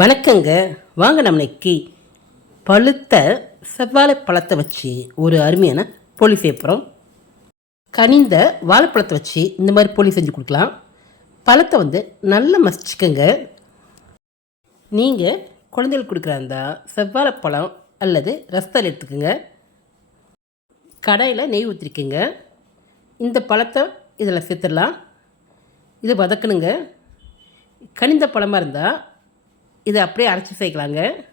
வணக்கங்க. வாங்க நம்மளைக்கு பழுத்த செவ்வாழை பழத்தை வச்சு ஒரு அருமையான போலி செய்ய கனிந்த வாழைப்பழத்தை வச்சு இந்த மாதிரி போலி செஞ்சு கொடுக்கலாம். பழத்தை வந்து நல்லா மசிச்சுக்கோங்க. நீங்கள் குழந்தைகளுக்கு கொடுக்குறா இருந்தால் செவ்வாழைப்பழம் அல்லது ரஸ்தால் எடுத்துக்கோங்க. கடாயில் நெய் ஊற்றிருக்கீங்க இந்த பழத்தை இதில் சேர்த்துடலாம். இது வதக்கணுங்க. கனிந்த பழமாக இருந்தால் இதை அப்படியே அரைச்சி சேர்க்கலாங்க.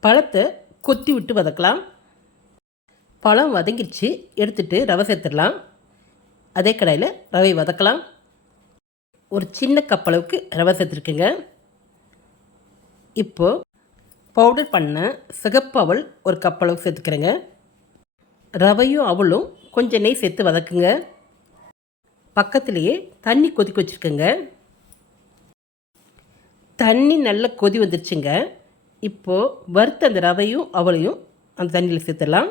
பழத்தை கொத்தி விட்டு வதக்கலாம். பழம் வதங்கிடுச்சு எடுத்துட்டு ரவை சேர்த்துடலாம். அதே கடையில் ரவை வதக்கலாம். ஒரு சின்ன கப் அளவுக்கு ரவை சேர்த்துருக்குங்க. இப்போது பவுடர் பண்ண சிகப்பு அவள் ஒரு கப் அளவுக்கு சேர்த்துக்கிறேங்க. ரவையும் அவளும் கொஞ்சம் நெய் சேர்த்து வதக்குங்க. பக்கத்துலேயே தண்ணி கொதிக்க வச்சுருக்கேங்க. தண்ணி நல்லா கொதி வந்துருச்சுங்க. இப்போது வறுத்த அந்த ரவையும் அவளையும் அந்த தண்ணியில் சேர்த்துடலாம்.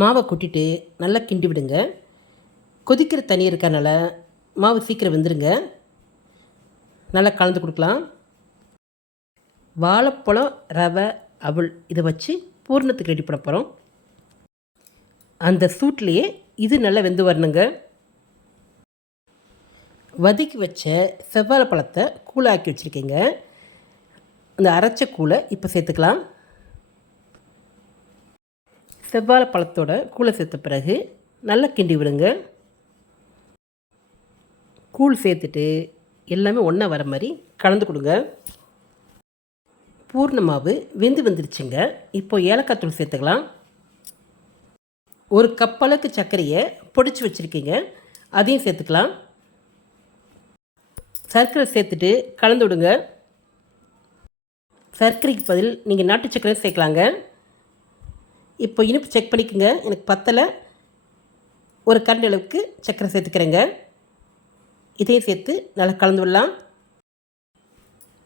மாவை கொட்டிட்டு நல்லா கிண்டி விடுங்க. கொதிக்கிற தண்ணி இருக்கனால மாவு சீக்கிரம் வெந்துடுங்க நல்லா கலந்து கொடுக்கலாம். வாழைப்பழம் ரவை அவள் இதை வச்சு பூர்ணத்துக்கு ரெடி பண்ண போகிறோம் அந்த சூட்லேயே இது நல்லா வெந்து வரணுங்க. வதக்கி வச்ச செவ்வாழை பழத்தை கூழாக்கி வச்சுருக்கீங்க. அந்த அரைச்ச கூழை இப்போ சேர்த்துக்கலாம். செவ்வாழை பழத்தோட கூழை சேர்த்த பிறகு நல்லா கிண்டி விடுங்க. கூழ் சேர்த்துட்டு எல்லாமே ஒன்றா வர மாதிரி கலந்து கொடுங்க. பூர்ணமாவு வெந்து வந்துருச்சுங்க. இப்போ ஏலக்காய் தூள் சேர்த்துக்கலாம். ஒரு கப் அளவுக்கு சர்க்கரையை பொடிச்சு வச்சுருக்கீங்க. அதையும் சேர்த்துக்கலாம். சர்க்கரை சேர்த்துட்டு கலந்து விடுங்க. சர்க்கரைக்கு பதில் நீங்கள் நாட்டு சர்க்கரை சேர்க்கலாங்க. இப்போ இனிப்பு செக் பண்ணிக்கோங்க. எனக்கு பத்தலை. ஒரு கரண்டி அளவுக்கு சர்க்கரை சேர்த்துக்கிறேங்க. இதையும் சேர்த்து நல்லா கலந்து விடலாம்.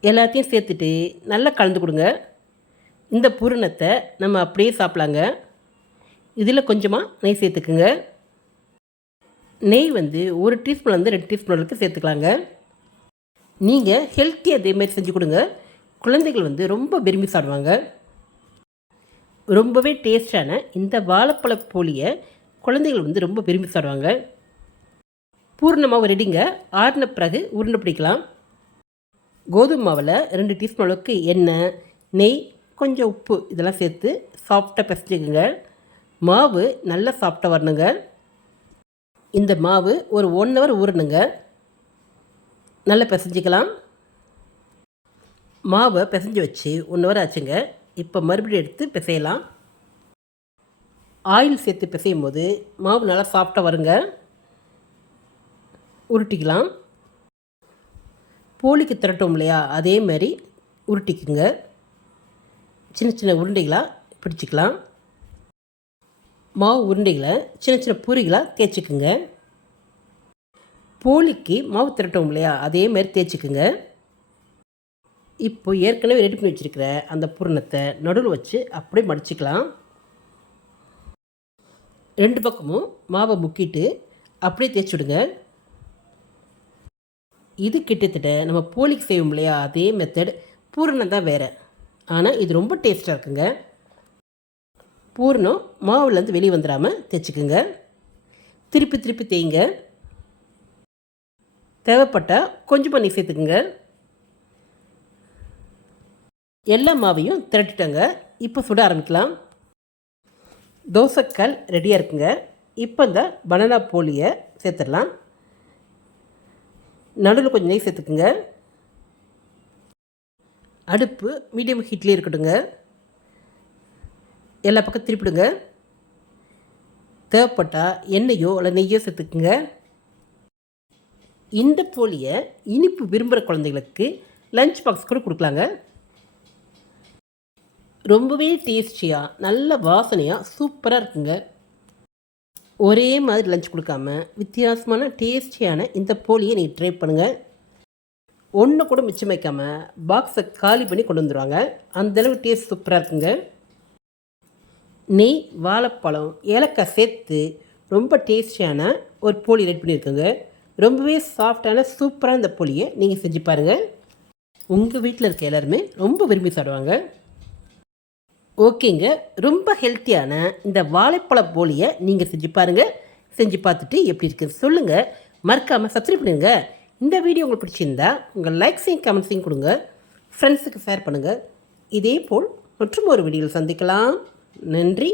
எல்லாத்தையும் சேர்த்துட்டு நல்லா கலந்து கொடுங்க. இந்த பூரணத்தை நம்ம அப்படியே சாப்பிட்லாங்க. இதில் கொஞ்சமாக நெய் சேர்த்துக்குங்க. நெய் வந்து ஒரு டீஸ்பூன் வந்து ரெண்டு டீஸ்பூன் அளவுக்கு சேர்த்துக்கலாங்க. நீங்கள் ஹெல்த்தியாக அதேமாதிரி செஞ்சு கொடுங்க. குழந்தைகள் வந்து ரொம்ப விரும்பி சாப்பிடுவாங்க. ரொம்பவே டேஸ்டான இந்த வாழைப்பழ போலியை குழந்தைகள் வந்து ரொம்ப விரும்பி சாப்பிடுவாங்க. பூர்ணமாக ரெடிங்க. ஆறின பிறகு உருண்டை பிடிக்கலாம். கோதுமை மாவில் ரெண்டு டீஸ்பூன் அளவுக்கு எண்ணெய் நெய் கொஞ்சம் உப்பு இதெல்லாம் சேர்த்து சாஃப்டாக பிசைஞ்சுக்குங்க. மாவு நல்லா சாஃப்டாக வரணுங்க. இந்த மாவு ஒரு ஒன் ஹவர் ஊறணுங்க. நல்லா பிசைஞ்சிக்கலாம். மாவை பிசைஞ்சு வச்சு ஒன் ஹவர் ஆச்சுங்க. இப்போ மறுபடியும் எடுத்து பிசையலாம். ஆயில் சேர்த்து பிசையும் போது மாவு நல்லா சாஃப்டாக வருங்க. உருட்டிக்கலாம். போலிக்கு திரட்டும் இல்லையா? அதே மாதிரி உருட்டிக்குங்க. சின்ன சின்ன உருண்டைகளாக பிடிச்சிக்கலாம். மாவு உருண்டைகளை சின்ன சின்ன பூரிகளாக தேய்ச்சிக்குங்க. போலிக்கு மாவு திரட்டோம் இல்லையா? அதே மாதிரி தேய்ச்சிக்குங்க. இப்போ ஏற்கனவே ரெடி பண்ணி வச்சுருக்கிற அந்த பூரணத்தை நடுவில் வச்சு அப்படியே மடிச்சுக்கலாம். ரெண்டு பக்கமும் மாவை முக்கிட்டு அப்படியே தேய்ச்சி விடுங்க. இது கிட்டத்தட்ட நம்ம போலிக்கு செய்வோம் இல்லையா? அதே மெத்தட் பூரணம் தான் வேறு. ஆனால் இது ரொம்ப டேஸ்ட்டாக இருக்குங்க. பூரணம் மாவுலேருந்து வெளியே வந்துடாமல் தேய்ச்சிக்குங்க. திருப்பி திருப்பி தேய்ங்க. தேவைப்பட்டால் கொஞ்சம் பண்ணி சேர்த்துக்குங்க. எல்லா மாவையும் திரட்டிட்டங்க. இப்போ சுட ஆரம்பிக்கலாம். தோசைக்கல் ரெடியாக இருக்குங்க. இப்போ இந்த பனானா போலியை சேர்த்துடலாம். நடுவில் கொஞ்சம் நெய் சேர்த்துக்குங்க. அடுப்பு மீடியம் ஹீட்லேயே இருக்கட்டுங்க எல்லா பக்கம் திருப்பிடுங்க. தேவைப்பட்டால் எண்ணெயோ இல்லை நெய்யோ சேர்த்துக்குங்க. இந்த போலியை இனிப்பு விரும்புகிற குழந்தைகளுக்கு லஞ்ச் பாக்ஸ் கூட கொடுக்கலாங்க. ரொம்பவே டேஸ்டியாக நல்ல வாசனையாக சூப்பராக இருக்குங்க. ஒரே மாதிரி லஞ்ச் கொடுக்காம வித்தியாசமான டேஸ்டியான இந்த போலியை நீங்கள் ட்ரை பண்ணுங்கள் ஒன்று கூட மிச்சம் வைக்காமல் பாக்ஸை காலி பண்ணி கொண்டு வந்துடுவாங்க அந்தளவு டேஸ்ட் சூப்பராக இருக்குங்க. நெய் வாழைப்பழம் ஏலக்காய் சேர்த்து ரொம்ப டேஸ்டியான ஒரு போலி ரெடி பண்ணியிருக்கோங்க. ரொம்பவே சாஃப்டான சூப்பராக இந்த புளியை நீங்கள் செஞ்சு பாருங்கள் உங்கள் வீட்டில் இருக்க எல்லாருமே ரொம்ப விரும்பி சாப்பிடுவாங்க. ஓகேங்க. ரொம்ப ஹெல்த்தியான இந்த வாழைப்பழ போலியை நீங்கள் செஞ்சு பாருங்கள் செஞ்சு பார்த்துட்டு எப்படி இருக்குது சொல்லுங்கள் மறக்காமல் சப்ஸ்கிரைப் பண்ணுங்க. இந்த வீடியோ உங்களுக்கு பிடிச்சிருந்தா உங்கள் லைக்ஸையும் கமெண்ட்ஸையும் கொடுங்க. ஃப்ரெண்ட்ஸுக்கு ஷேர் பண்ணுங்கள் இதே போல் மற்றும் ஒரு வீடியோவில் சந்திக்கலாம். நன்றி.